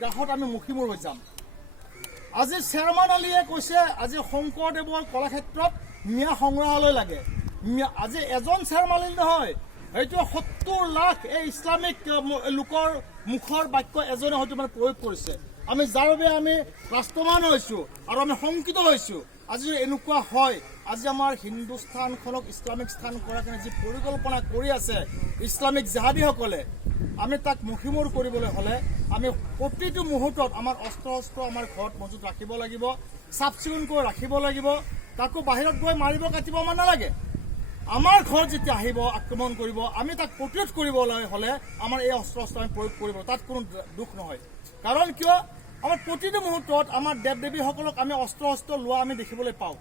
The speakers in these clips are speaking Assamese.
গাহত আমি মুখিমূৰ হৈ যাম আজি চেয়াৰমান আলীয়ে কৈছে আজি শংকৰদেৱৰ কলাক্ষেত্ৰত মিয়া সংগ্ৰহালয় লাগে আজি এজন চেয়াৰমান আলী নহয় এইটো 70 লাখ এই ইছলামিক লোকৰ মুখৰ বাক্য এজনে হয়তো মানে প্ৰয়োগ কৰিছে আমি যাৰ বাবে আমি ৰাষ্ট্ৰমান হৈছো আৰু আমি শংকিত হৈছো আজি এনেকুৱা হয় আজি আমাৰ হিন্দুস্তানখনক ইছলামিক স্থান কৰাৰ কাৰণে যি পৰিকল্পনা কৰি আছে ইছলামিক জিহাদীসকলে আমি তাক মুখিমূৰ কৰিবলৈ হলে আমি প্ৰতিটো মুহূৰ্তত আমাৰ অস্ত্ৰ আমাৰ ঘৰত মজুত ৰাখিব লাগিব চাফ চিকুণ কৰি ৰাখিব লাগিব তাকো বাহিৰত গৈ মাৰিব কাটিব আমাৰ নালাগে আমাৰ ঘৰত যেতিয়া আহিব আক্ৰমণ কৰিব আমি তাক প্ৰতিৰোধ কৰিবলৈ হলে আমাৰ এই অস্ত্ৰ আমি প্ৰয়োগ কৰিব তাত কোনো দুখ নহয় কাৰণ কিয় আমাৰ প্ৰতিটো মুহূৰ্তত আমাৰ দেৱ দেৱীসকলক আমি অস্ত্ৰ লোৱা আমি দেখিবলৈ পাওঁ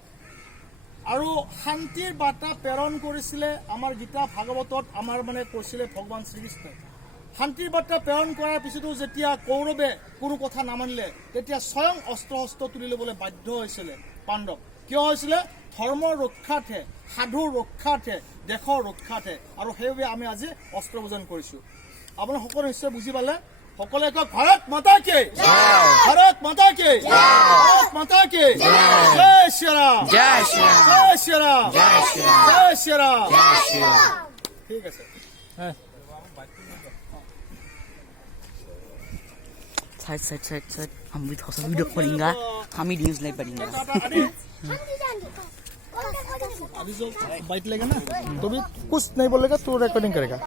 আৰু শান্তিৰ বাৰ্তা প্ৰেৰণ কৰিছিলে আমাৰ গীতা ভাগৱতত আমাৰ মানে কৈছিলে ভগৱান শ্ৰীকৃষ্ণই শান্তিৰ বাৰ্তা প্ৰেৰণ কৰাৰ পিছতো যেতিয়া কৌৰৱে কোনো কথা নামানিলে তেতিয়া স্বয়ং অস্ত্ৰ তুলি ল'বলৈ বাধ্য হৈছিলে পাণ্ডৱ কিয় হৈছিলে ধৰ্মৰ ৰক্ষাৰ্থে সাধুৰ ৰক্ষাৰ্থে দেশৰ ৰক্ষাৰ্থে আৰু সেইবাবে আমি আজি অস্ত্ৰ পূজন কৰিছো আপুনি সকলো নিশ্চয় বুজি পালে সকলে কওক ভাৰত মাতা কি ভাৰত মাতা কি ভাৰত মাতা কি জয় শ্ৰীৰাম জয় শ্ৰীৰাম জয় শ্ৰীৰাম জয় শ্ৰীৰাম জয় শ্ৰীৰাম ঠিক আছে साइड हम भी थोड़ा सा वीडियो करेंगे हम ही न्यूज़ लाइव करेंगे अभी जो बाइट लेगा ना तो भी कुछ नहीं बोलेगा तो रिकॉर्डिंग करेगा